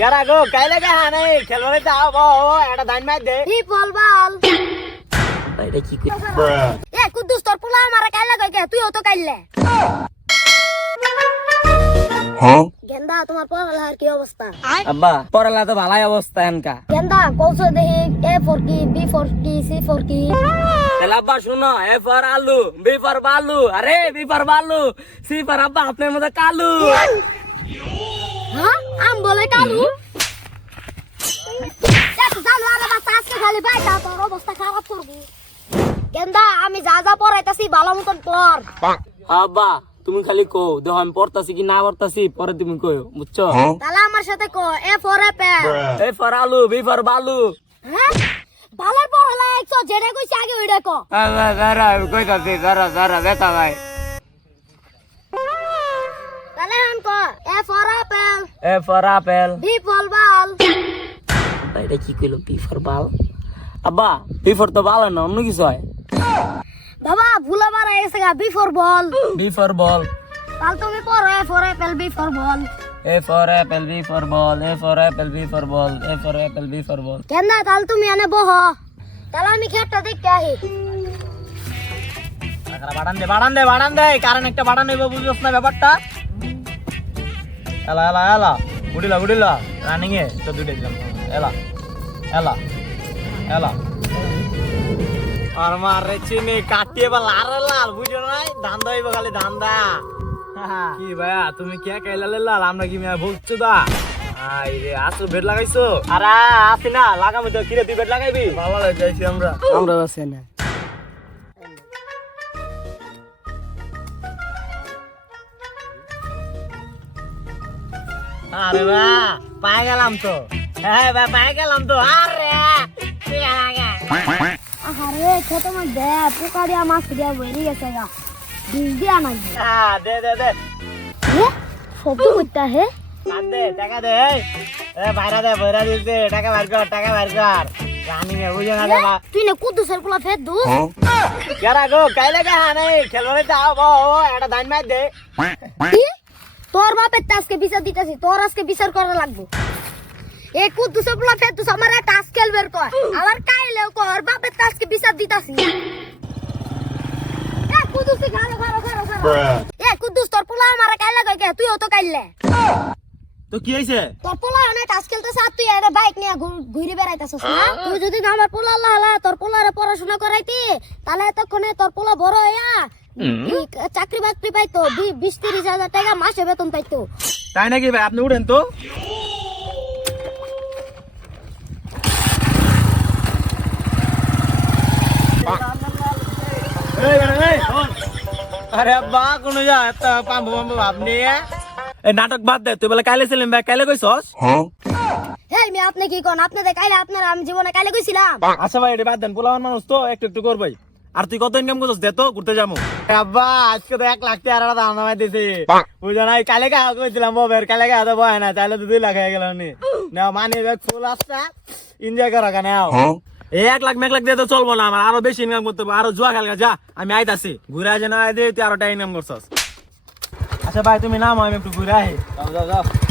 গেরা গো কাইলে গা হানাই খেলবে দাও বো এটা দাইন মার দে কি বল বল এটা কি কই এ কুদ্দুস তোর পোলা আমারে কাইলে কই গে তুই তো কাইলে হ্যাঁ গেন্দা তোমার পড়ালেখার কি অবস্থা আব্বা পড়ালেখা তো ভালোই অবস্থা এনকা গেন্দা কৌশল দেখি এ ফর কি বি ফর কি সি ফর কি তাহলে আব্বা শুনো এ ফর আলু বি ফর বালু আরে বি ফর বালু সি ফর আব্বা আপনার মধ্যে কালু কেন্দা আমি যা যা পড়াইতাছি ভালো মতন পড় আব্বা তুমি খালি কো দেহ আমি পড়তাছি কি না পড়তাছি পরে তুমি কয়ো বুঝছো হ্যাঁ। তাহলে আমার সাথে কো A for apple A for আলু বি ফর বালু ভালো হ্যাঁ? পর হলো একশো যেটা কইছি আগে ওইটা কো যারা হ্যাঁ, কইতাছি যারা যারা বেতা ভাই তাহলে আন কো A for apple A for apple B for ball এটা কি কইলো বি ফর বাল আব্বা বিফোর তো বাল না অন্য কিছু হয় বাবা ভুলা মারা এসে গা বিফোর বল বিফোর বল কাল তুমি A for apple B for ball A for apple B ball A for apple B for ball A for apple B ball কেন না তাহলে তুমি এনে বহ তাহলে আমি খেটটা দেখতে আহি বাড়ান দে বাড়ান দে বাড়ান দে কারণ একটা বাড়ান হইব বুঝছস না ব্যাপারটা এলা এলা এলা উড়িলা উড়িলা রানিং এ তো দুটো দিলাম এলা এলা এলা আর চিনি কাটিয়ে বা লাল লাল বুঝো নাই ধান্দা হইব খালি ধান্দা কি ভাইয়া তুমি কে কাইলালে লাল আমরা কি মিয়া ভুগছো দা আই রে আসো বেড লাগাইছো আরে আসি না তো কিরে বেড লাগাইবি ভালো লাগে যাইছি আমরা আমরা না আরে বা পাই গেলাম তো হ্যাঁ বা পায়ে গেলাম তো হ্যাঁ, আরে আরে খেতে মাছ দে পোকা দিয়া মাছ দিয়া বেরিয়ে গেছে গা বিষ দিয়া না দে দে দে সবজি করতে হে টাকা দে বাইরা দে বইরা দিছে টাকা বার কর টাকা বার কর রানী মে বুঝে না দেবা তুই না কুদ্দু সরকুলা ফেদ দু কেরা গো কাইলে কা হানে খেলোরে দাও বো এটা দান মার দে তোর বাপের আজকে বিচার দিতেছি তোর আজকে বিচার করা লাগবে এ কুদ্দুসে বলা ফের তুই আমার একটা আজকেল বের কর আবার কাইলেও কর বাপের তাসকে বিচার দিতাছি এ কুদ্দুসে ঘাড়ো ঘাড়ো ঘাড়ো ঘাড়ো এ কুদ্দুস তোর পোলা আমার কাইলা কই তো কাইলে তো কি হইছে তোর পোলা অনেক টাস খেলতেছে আর তুই একটা বাইক নিয়ে ঘুরে বেড়াইতেছিস না তুই যদি আমার পোলা আল্লাহ তোর পোলারে পড়াশোনা করাইতি তাহলে এতক্ষণে তোর পোলা বড় হইয়া চাকরি বাকরি পাইতো বিশ তিরিশ হাজার টাকা মাসে বেতন পাইতো তাই নাকি ভাই আপনি উঠেন তো আরে বা কোনো যা পাম্বু পাম্বু নাটক বাদ দে তুই বলে কাইলে ছিলাম ভাই কাইলে কইছস হ্যাঁ আমি আপনি কি কোন আপনাদের কাইলে আপনারা আমি জীবনে কাইলে কইছিলাম আচ্ছা ভাই এটা বাদ দেন পোলাওয়ার মানুষ তো একটু একটু আর তুই কত ইনকাম করছিস দে তো ঘুরতে যাবো আব্বা আজকে তো এক লাখ টাকা দাম নামাই দিছি বুঝো না কালে গা কইছিলাম ববের কালে গা তো বয় না তাহলে তো দুই লাখ হয়ে গেল নি না মানে ফুল আসছে এনজয় করা কেন এক লাখ এক লাখ দিয়ে তো চলবো না আমার আরো বেশি ইনকাম করতে হবে আরো জুয়া খেলগা যা আমি আইতাছি ঘুরে আসে না আয় দিয়ে তুই আরোটা ইনকাম করছস আচ্ছা ভাই তুমি নামো আমি একটু ঘুরে আহি যাও যাও